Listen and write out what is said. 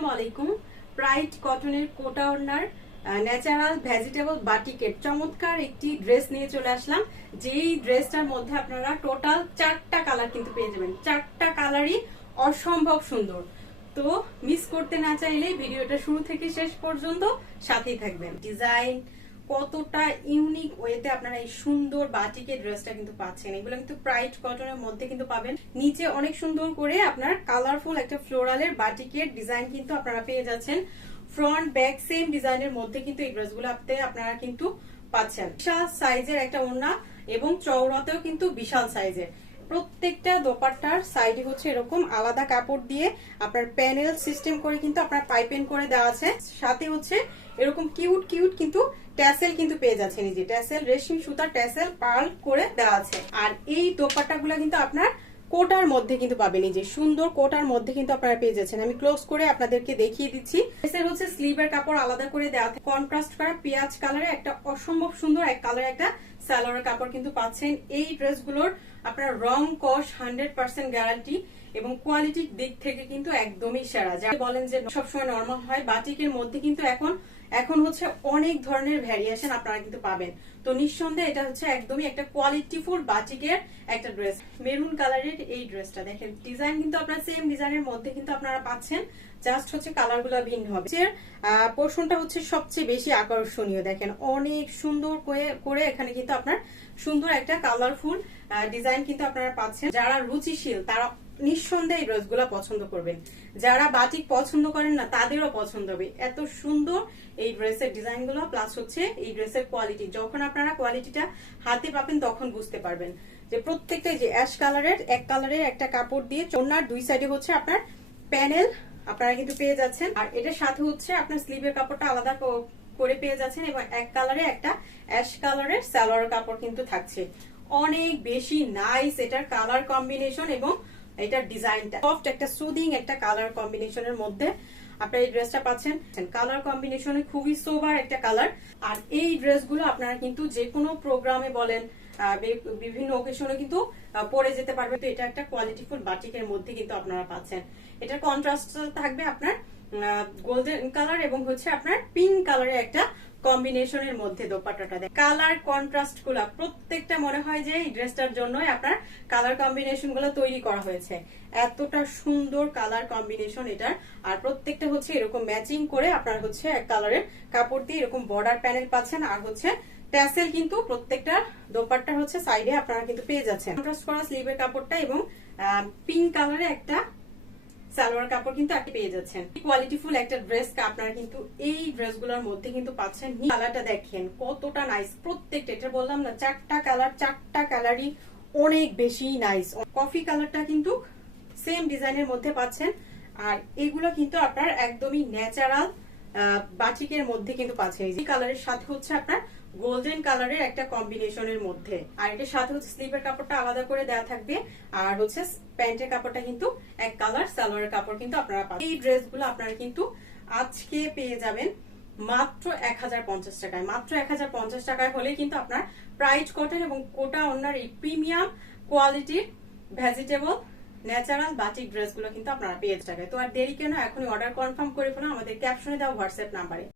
আসসালামু আলাইকুম। প্রাইড কটনের কোটা ওড়নার ন্যাচারাল ভেজিটেবল বাটিকের চমৎকার একটি ড্রেস নিয়ে চলে আসলাম। যেই ড্রেসটার মধ্যে আপনারা টোটাল চারটা কালার কিন্তু পেয়ে যাবেন। চারটা কালারই অসম্ভব সুন্দর। তো মিস করতে না চাইলে ভিডিওটা শুরু থেকে শেষ পর্যন্ত সাথেই থাকবেন। ডিজাইন কতটা ইউনিক ওয়েতে আপনারা এই সুন্দর বাটিকের ড্রেসটা কিন্তু পাচ্ছেন। এগুলো কিন্তু প্রাইড কটনের মধ্যে কিন্তু পাবেন। নিচে অনেক সুন্দর করে আপনার কালারফুল একটা ফ্লোরালের বাটিকের ডিজাইন কিন্তু আপনারা পেয়ে যাচ্ছেন। ফ্রন্ট ব্যাক সেম ডিজাইনের মধ্যে কিন্তু এই ড্রেসগুলো আপনি আপনারা কিন্তু পাচ্ছেন। বিশাল সাইজের একটা ওড়না এবং চওড়াতেও কিন্তু বিশাল সাইজের প্রত্যেকটা দোপাট্টার সাইডে হচ্ছে এরকম আলাদা কাপড় দিয়ে আপনার প্যানেল সিস্টেম করে কিন্তু আপনার পাইপেন করে দেওয়া আছে। সাথে হচ্ছে এরকম কিউট কিউট কিন্তু ট্যাসেল কিন্তু পেয়ে যাচ্ছেন এই যে ট্যাসেল রেশমি সুতার ট্যাসেল পার্ল করে দেওয়া আছে। আর এই দোপাট্টাগুলো কিন্তু আপনার কোটার মধ্যে কিন্তু পাবেন এই যে সুন্দর কোটার মধ্যে কিন্তু আপনারা পেয়ে যাচ্ছেন। আমি ক্লোজ করে আপনাদেরকে দেখিয়ে দিচ্ছি। ড্রেসের হচ্ছে স্লিভের কাপড় আলাদা করে দেওয়া কন্ট্রাস্ট করা পেঁয়াজ কালারে একটা অসম্ভব সুন্দর এক কালারে একটা স্যালোয়ারের কাপড় কিন্তু পাচ্ছেন। এই ড্রেসগুলোর আপনার রং, কস, হান্ড্রেড পার্সেন্ট গ্যারান্টি এবং কোয়ালিটির দিক থেকে কিন্তু একদমই সেরা। যা বলেন যে সবসময় নর্মাল হয়, বাটিকের মধ্যে কিন্তু এখন এখন হচ্ছে অনেক ধরনের ভ্যারিয়েশন আপনারা কিন্তু পাবেন। তো নিঃসন্দেহে এটা হচ্ছে একদমই একটা কোয়ালিটিফুল বাটিকের একটা ড্রেস মেরুন কালারের এই ড্রেসটা দেখেন। ডিজাইন কিন্তু আপনার সেম ডিজাইনের মধ্যে কিন্তু আপনারা পাচ্ছেন। জাস্ট হচ্ছে কালারগুলা ভিন্ন হবে। পোর্শনটা হচ্ছে সবচেয়ে বেশি আকর্ষণীয়। দেখেন, অনেক সুন্দর করে এখানে কিন্তু আপনার সুন্দর একটা কালারফুল ডিজাইন কিন্তু আপনারা পাচ্ছেন। যারা রুচিশীল, তারা নিঃসন্দেহে ড্রেসগুলো পছন্দ করবেন। যারা বাটিক পছন্দ করেন না, তাদেরও পছন্দ হবে। এত সুন্দর এই ড্রেসের ডিজাইনগুলো প্লাস হচ্ছে এই ড্রেসের কোয়ালিটি যখন আপনারা কোয়ালিটিটা হাতে পাবেন, তখন বুঝতে পারবেন যে প্রত্যেকটা যে অ্যাশ কালারের এক কালারের একটা কাপড় দিয়ে চোনার দুই সাইডে হচ্ছে আপনার প্যানেল আপনারা কিন্তু পেয়ে যাচ্ছেন। আর এটার সাথে হচ্ছে আপনার স্লিভের কাপড়টা আলাদা করে পেয়ে যাচ্ছেন এবং এক কালারে একটা অ্যাশ কালারের সালোয়ার কাপড় কিন্তু থাকছে। অনেক বেশি নাইস এটার কালার কম্বিনেশন এবং এটার ডিজাইনটা সফট একটা সুদিং একটা কালার কম্বিনেশনের মধ্যে আপনারা এই ড্রেসটা পাচ্ছেন। কালার কম্বিনেশনে খুবই সোবার একটা কালার আর এই ড্রেসগুলো আপনারা কিন্তু যে কোনো প্রোগ্রামে বলেন বিভিন্ন ওকেশনে কিন্তু পরে যেতে পারবে তো এটা একটা কোয়ালিটিফুল বাটিকের মধ্যে কিন্তু আপনারা পাচ্ছেন। এটার কন্ট্রাস্ট থাকবে আপনার গোল্ডেন কালার এবং হচ্ছে আপনার পিঙ্ক কালারের একটা কম্বিনেশনের মধ্যে দোপাট্টাটা দেয়। কালার কন্ট্রাস্টগুলা প্রত্যেকটা মনে হয় যে এই ড্রেসটার জন্যই আপনার কালার কম্বিনেশনগুলো তৈরি করা হয়েছে। এতটা সুন্দর কালার কম্বিনেশন এটার। আর প্রত্যেকটা হচ্ছে এরকম ম্যাচিং করে আপনার হচ্ছে এক কালারের কাপড় দিয়ে এরকম বর্ডার প্যানেল পাচ্ছেন। আর হচ্ছে ট্যাসেল কিন্তু প্রত্যেকটা দোপাট্টা হচ্ছে সাইডে আপনারা কিন্তু পেয়ে যাচ্ছেন। কন্ট্রাস্ট করা স্লিভের কাপড়টা এবং পিঙ্ক কালারে একটা সালোয়ার কাপড় কিন্তু আপনি পেয়ে যাচ্ছেন। কোয়ালিটিফুল একটা ড্রেস আপনারা কিন্তু এই ড্রেসগুলোর মধ্যে কিন্তু পাচ্ছেন। কালারটা দেখেন, কতটা নাইস প্রত্যেকটা, এটা বললাম না, চারটা কালার, চারটা কালারই অনেক বেশি নাইস কফি কালারটা কিন্তু সেম ডিজাইনের মধ্যে পাচ্ছেন। আর এগুলো কিন্তু আপনার একদমই ন্যাচারাল বাটিকের মধ্যে কিন্তু পাচ্ছেন এই কালারের সাথে হচ্ছে আপনার গোল্ডেন কালারের একটা কম্বিনেশনের মধ্যে। আর এটার সাথে হচ্ছে স্লিভের কাপড়টা আলাদা করে দেওয়া থাকবে। আর হচ্ছে প্যান্টের কাপড়টা কিন্তু এক কালার সালোয়ারের কাপড় কিন্তু আপনারা পাবেন। এই ড্রেসগুলো আপনারা কিন্তু আজকে পেয়ে যাবেন মাত্র এক হাজার পঞ্চাশ টাকায়। মাত্র এক হাজার পঞ্চাশ টাকায় হলে কিন্তু আপনার প্রাইড কটন এবং কোটা অন্যার এই প্রিমিয়াম কোয়ালিটির ভেজিটেবল ন্যাচারাল বাটিক ড্রেসগুলো কিন্তু আপনারা পেয়ে যাবে তো আর দেরি কেন, এখনই অর্ডার কনফার্ম করে ফেলুন, আমাদের ক্যাপশনে দেওয়া হোয়াটসঅ্যাপ নাম্বারে